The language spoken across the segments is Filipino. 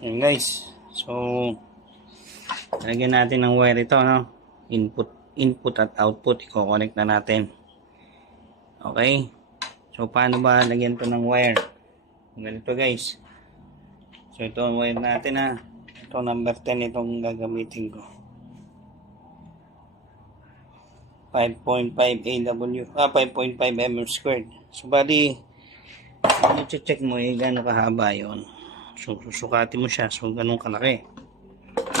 Ayan guys. So, lagyan natin ng wire ito, no? Input at output. I-connect na natin. Okay. So, paano ba lagyan to ng wire? Ganito guys. So, ito ang wire natin, ha. Ito number 10 itong gagamitin ko. 5.5 AW, 5.5 mm squared. So, bali, i-check mo gano'ng kahaba yun. So, susukatin mo siya. So, ganun kalaki.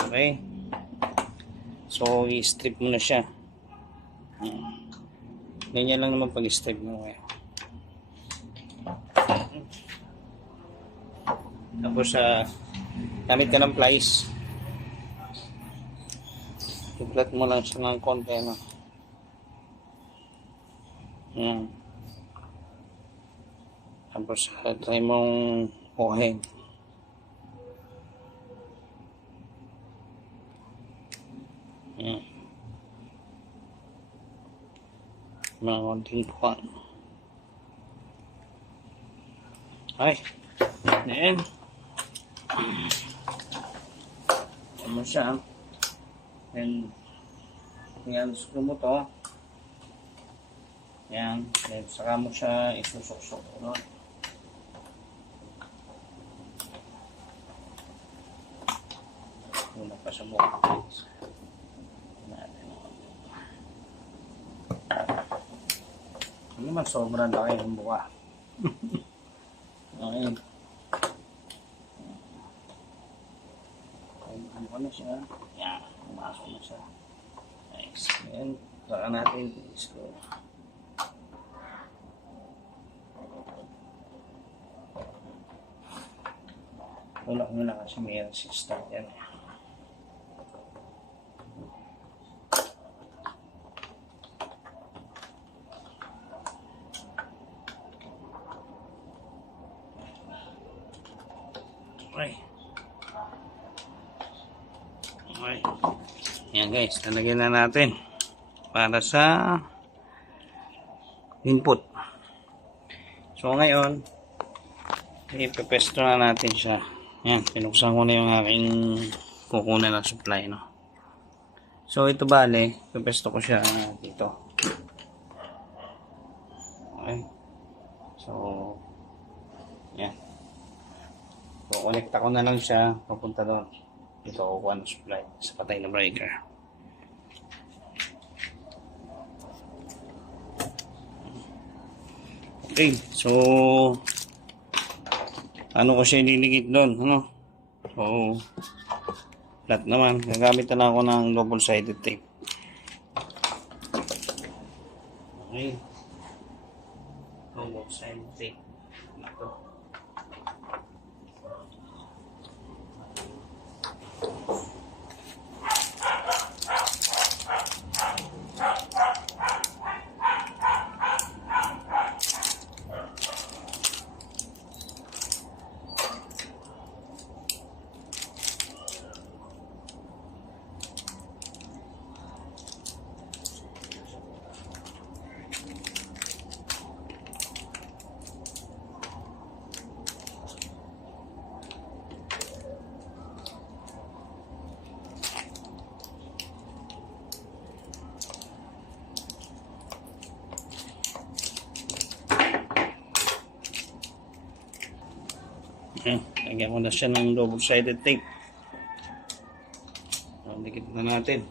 Okay? So, i-strip mo na siya. Ganyan lang naman pag-strip mo. Tapos, gamit ka ng plies. I-flat mo lang siya ng konti, no? Yan. Tapos, try mong kuhin. Yan. Mga konting kuhan. Okay. Then, mo siya. Then, yan, screw mo to. Yan. Then, saka mo siya isusok-sok. No? Una pa sa buka. Hindi naman sobrang laki ng buka. Okay. Ano ko na siya. Yan. Pumasok na siya. Nice. Then, saka natin i-screw. Tulak muna kasi may resistor yan. Okay. Okay. Yan guys, talagyan na natin para sa input. So ngayon, ipepesto na natin siya. Yan, pinuksan ko na yung aking kukunan ng supply, no? So, ito bale, ipepesto ko siya dito. Okay. So, yan. Kukonekta ko na lang siya papunta doon. Ito, kukuha ng supply sa patay na breaker. Okay, so ano ko siya ililigit doon, ano? So, flat naman. Gagamit na lang ako ng double-sided tape. Okay. Double-sided tape. Ito. Lagyan ko na siya ng double-sided tape. Dikit na natin.